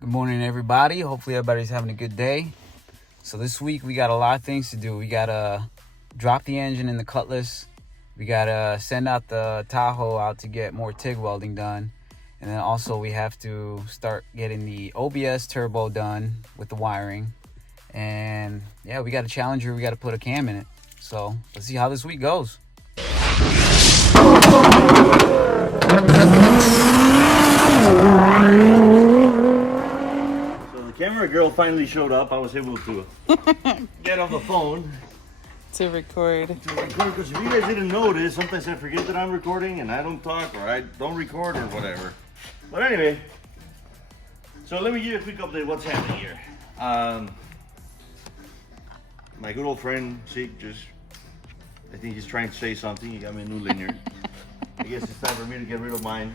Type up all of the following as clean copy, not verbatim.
Good morning, everybody. Hopefully everybody's having a good day. So this week we got a lot of things to do. We gotta drop the engine in the Cutlass. We gotta send out the Tahoe out to get more TIG welding done. And then also we have to start getting the OBS turbo done with the wiring. And yeah, we got a Challenger. We got to put a cam in it. So let's see how this week goes. Camera girl finally showed up. I was able to get off the phone to record. Because if you guys didn't notice, sometimes I forget that I'm recording and I don't talk or I don't record or whatever. But anyway, so let me give you a quick update what's happening here. My good old friend Zeke I think he's trying to say something. He got me a new linear. I guess it's time for me to get rid of mine.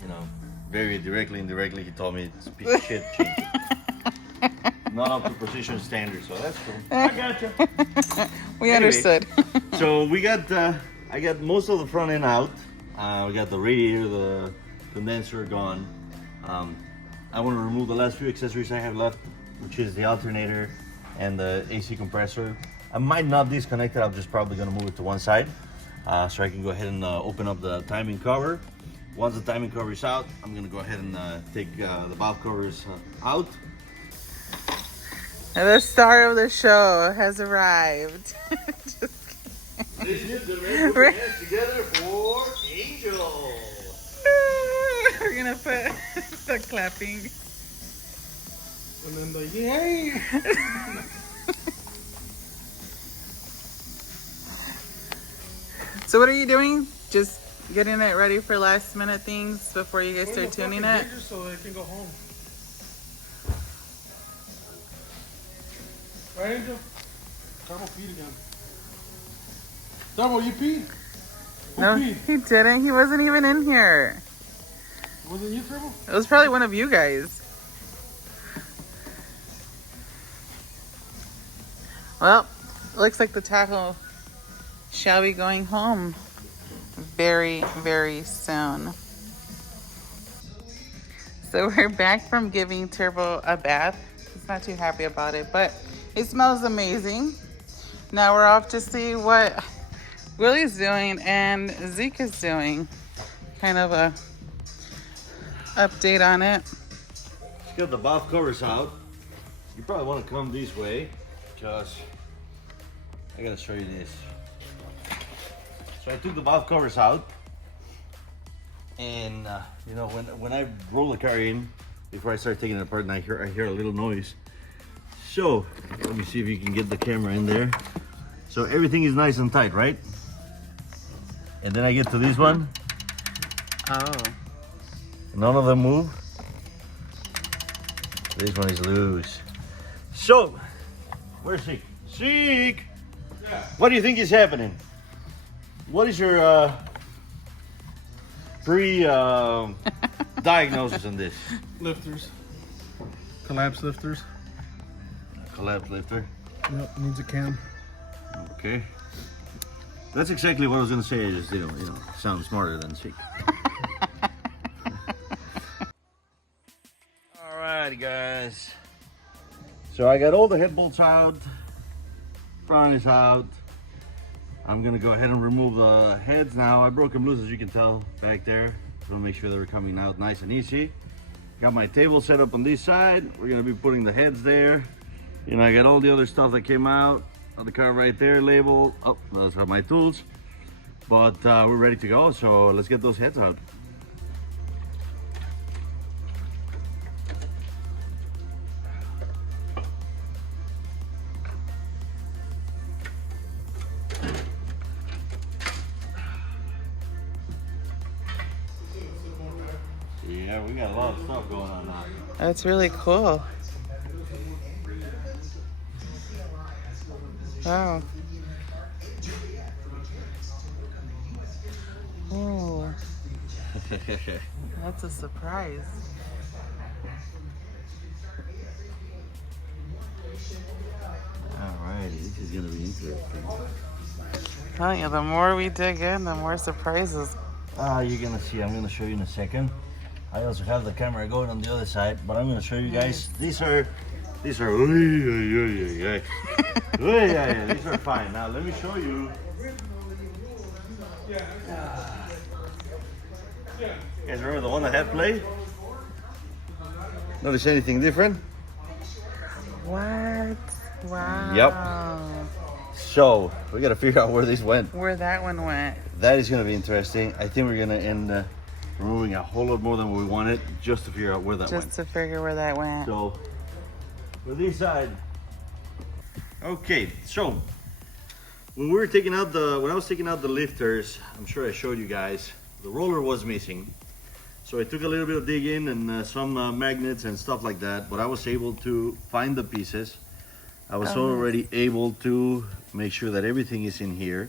You know, very directly, indirectly, he told me it's a piece of shit. Change it. Not up to precision standards, so that's cool. I gotcha. We understood. So we got, I got most of the front end out. We got the radiator, the condenser gone. I want to remove the last few accessories I have left, which is the alternator and the AC compressor. I might not disconnect it. I'm just probably going to move it to one side so I can go ahead and open up the timing cover. Once the timing cover is out, I'm going to go ahead and take the valve covers out. And the star of the show has arrived. This is the red hands together for Angel. We're going to put the clapping. And then the yay! So what are you doing? Just getting it ready for last minute things before you guys start tuning it? So they can go home. Right, Angel? Turbo peed again. Turbo, you peed? Who No, peed? he didn't. He wasn't even in here. Wasn't you, Turbo? It was probably one of you guys. Well, looks like the Tahoe shall be going home very, very soon. So we're back from giving Turbo a bath. He's not too happy about it, but it smells amazing. Now we're off to see what Willie's doing and Zeke is doing. Kind of a update on it. Just got the valve covers out. You probably want to come this way because I gotta show you this. So I took the valve covers out, and you know, when I roll the car in, before I start taking it apart, and I hear a little noise. So let me see if you can get the camera in there. So everything is nice and tight, right? And then I get to this one. Oh. None of them move. This one is loose. So, where's Zeke? Zeke! Yeah. What do you think is happening? What is your diagnosis on this? Lifters. Collapse lifters. Collapse lifter. Yep, needs a cam. Okay. That's exactly what I was gonna say. I just didn't, sound smarter than Zeke. Alright, guys. So I got all the head bolts out. Front is out. I'm gonna go ahead and remove the heads now. I broke them loose, as you can tell back there. Just wanna make sure they were coming out nice and easy. Got my table set up on this side. We're gonna be putting the heads there. I got all the other stuff that came out of the car right there labeled. Oh, those are my tools. But we're ready to go, so let's get those heads out. Yeah, we got a lot of stuff going on now. That's really cool. Wow. Oh. That's a surprise. Alrighty, this is gonna be interesting. Telling you, the more we dig in, the more surprises. You're gonna see, I'm gonna show you in a second. I also have the camera going on the other side, but I'm gonna show you guys. These are these are fine. Now let me show you. You guys remember the one that had play? Notice anything different? What? Wow. Yep. So we gotta figure out where these went. Where that one went. That is gonna be interesting. I think we're gonna end removing a whole lot more than we wanted just to figure out where that went. Just to figure where that went. So for this side. Okay, so when I was taking out the lifters, I'm sure I showed you guys, the roller was missing. So I took a little bit of digging and some magnets and stuff like that, but I was able to find the pieces. I was already able to make sure that everything is in here.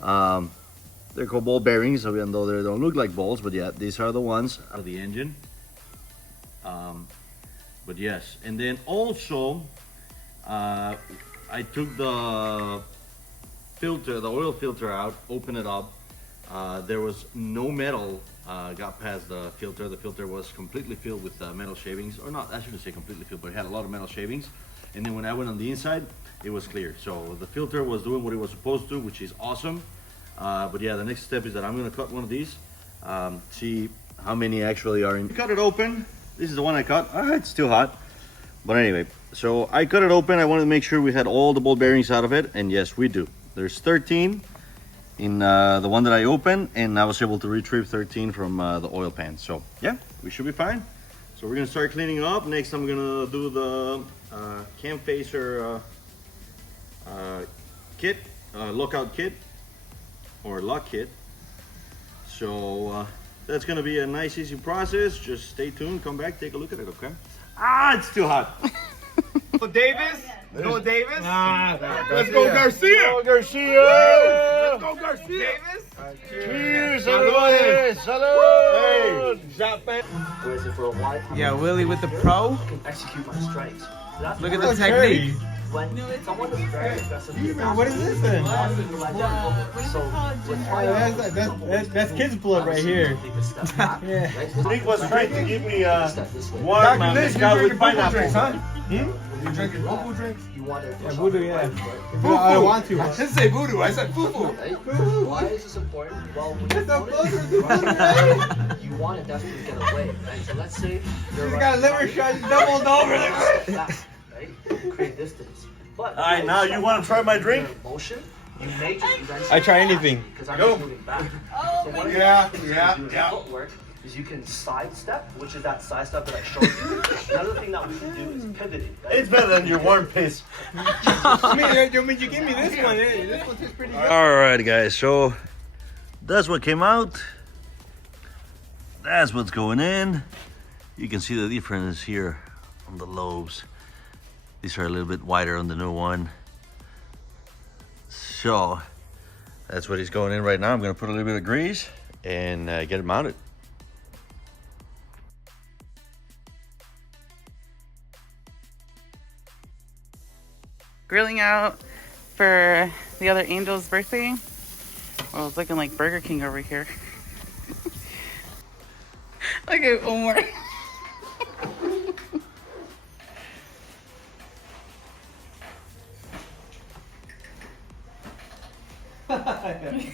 They're called ball bearings, even though they don't look like balls, but yeah, these are the ones out of the engine. But yes, and then also I took the filter, the oil filter out, opened it up. There was no metal got past the filter. The filter was completely filled with metal shavings, or not, I shouldn't say completely filled, but it had a lot of metal shavings. And then when I went on the inside, it was clear. So the filter was doing what it was supposed to, which is awesome. But yeah, the next step is that I'm gonna cut one of these, see how many actually are in. Cut it open. This is the one I cut. It's still hot. But anyway, so I cut it open. I wanted to make sure we had all the ball bearings out of it. And yes, we do. There's 13 in the one that I opened, and I was able to retrieve 13 from the oil pan. So yeah, we should be fine. So we're gonna start cleaning up. Next, I'm gonna do the cam facer kit, lockout kit, or lock kit. So that's gonna be a nice, easy process. Just stay tuned, come back, take a look at it, okay? It's too hot. Go Davis? Go Davis? Let's go Garcia! Go Garcia! Let's go Garcia! Davis? Cheers, everybody! Salud! Whereas if we're wide, Yeah, Willie with the pro. I can execute my strikes. So that's Look at the technique. when someone is very aggressive. What is this then? That's kid's blood right here. Yeah. Nick was trying to give me This way. warm Dr. Nick, mezcal you with drinking pineapple. drinks, huh? You drinking voodoo drinks? You want it. Yeah, voodoo, yeah. I don't want to. I didn't say voodoo, I said foo-foo. Right? Why is this important? Well, when you want it desperately to get away, right? So let's say you're You got a liver shot doubled over there. right? Create distance. But All right, now you want to try my drink? motion, you may just eventually. I try anything. Because I'm just moving back. So what Yeah. footwork is you can sidestep, which is that side step that I showed you. Another thing that we can do is pivoting. Right? It's better than your warm piss. I mean, you give me this one. This one tastes pretty good. All right, guys, so that's what came out. That's what's going in. You can see the difference here on the lobes. These are a little bit wider on the new one. So that's what he's going in right now. I'm gonna put a little bit of grease and get it mounted. Grilling out for the other angel's birthday. Well, it's looking like Burger King over here. Look at Omar. Alright.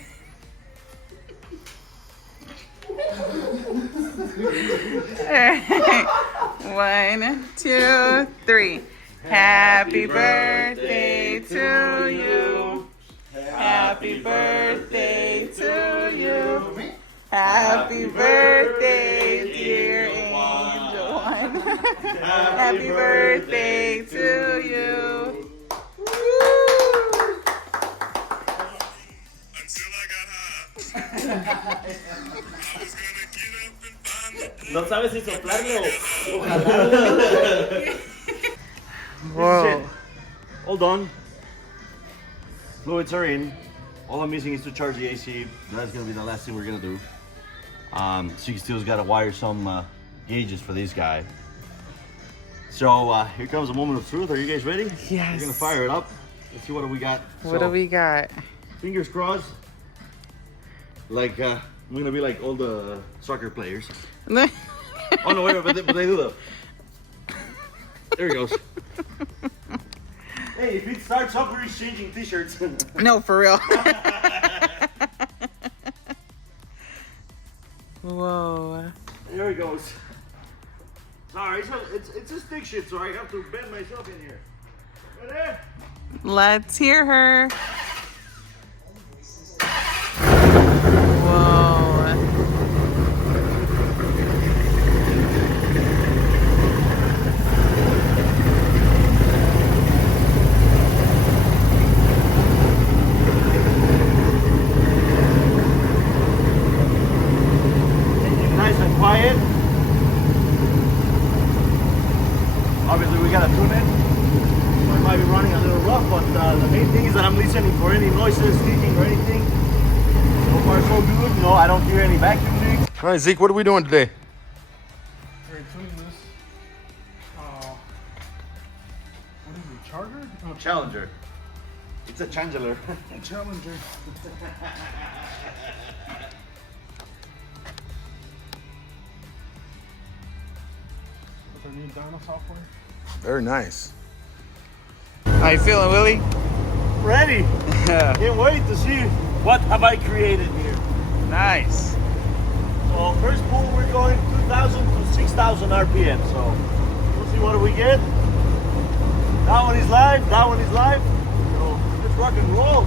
1, 2, 3. Happy birthday to you. Happy birthday to you. Happy birthday, dear Angel One. Happy birthday to you. No sabes si soplarle o Whoa. All done. Fluids are in. All I'm missing is to charge the AC. That's gonna be the last thing we're gonna do. So you still got to wire some gauges for this guy. So here comes a moment of truth. Are you guys ready? Yes. We're gonna fire it up. Let's see what do we got. What do we got? Fingers crossed. Like I'm gonna be like all the soccer players. Oh no, wait, but they do though. There he goes. Hey, if it starts up, we're exchanging t-shirts. No, for real. Whoa. There he goes. Sorry, it's a stick shift, so I have to bend myself in here. Ready? Let's hear her. Whoa. Nice and quiet. Obviously, we gotta tune it. So it might be running a little rough, but the main thing is that I'm listening for any noises, squeaking, or anything. So far, so good. You know, I don't hear any vacuum leaks. All right, Zeke, what are we doing today? We're tuning this. What is it, Charger? Oh, Challenger. It's a Challenger. a Challenger. With our new Dyno software. Very nice. How you feeling, Willie? Ready? Yeah. Can't wait to see what have I created here. Nice. So first pull, we're going 2,000 to 6,000 RPM. So we'll see what do we get. That one is live. That one is live. So let's rock and roll.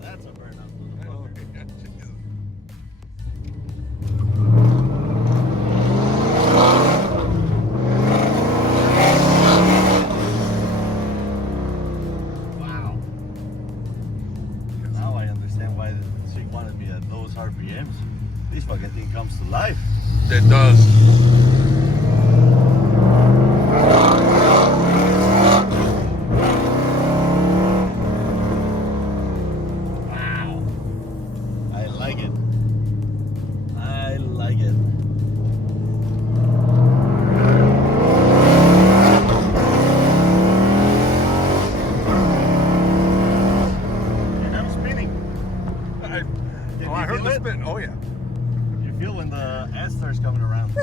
That's a burn up. Wow. Now I understand why the chick wanted me at those RPMs. This fucking thing comes to life. It does. Wow. I like it. I like it. And I'm spinning. Oh, I heard the spin. Oh, yeah. You feel when the ass starts coming around.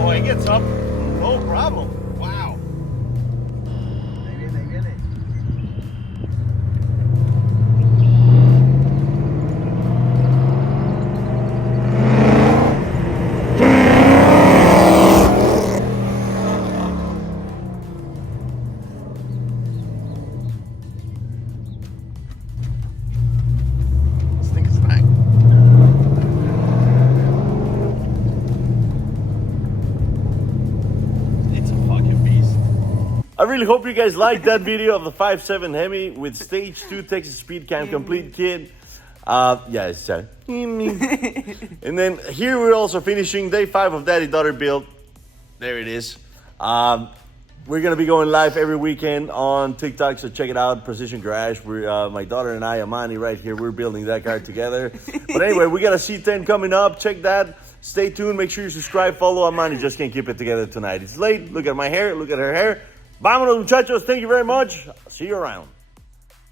Oh, it gets up. No problem. Wow. Ahí viene. This thing is fine. It's a fucking beast. I really hope you guys liked that video of the 5.7 Hemi with Stage 2 Texas Speed Cam complete kit. Yeah, it's and then here we're also finishing day 5 of Daddy Daughter build. There it is. We're gonna be going live every weekend on TikTok, so check it out. Precision Garage. We're my daughter and I, Amani, right here. We're building that car together. But anyway, we got a C10 coming up. Check that. Stay tuned. Make sure you subscribe, follow Amani. Just can't keep it together tonight. It's late. Look at my hair. Look at her hair. Vámonos, muchachos. Thank you very much. See you around.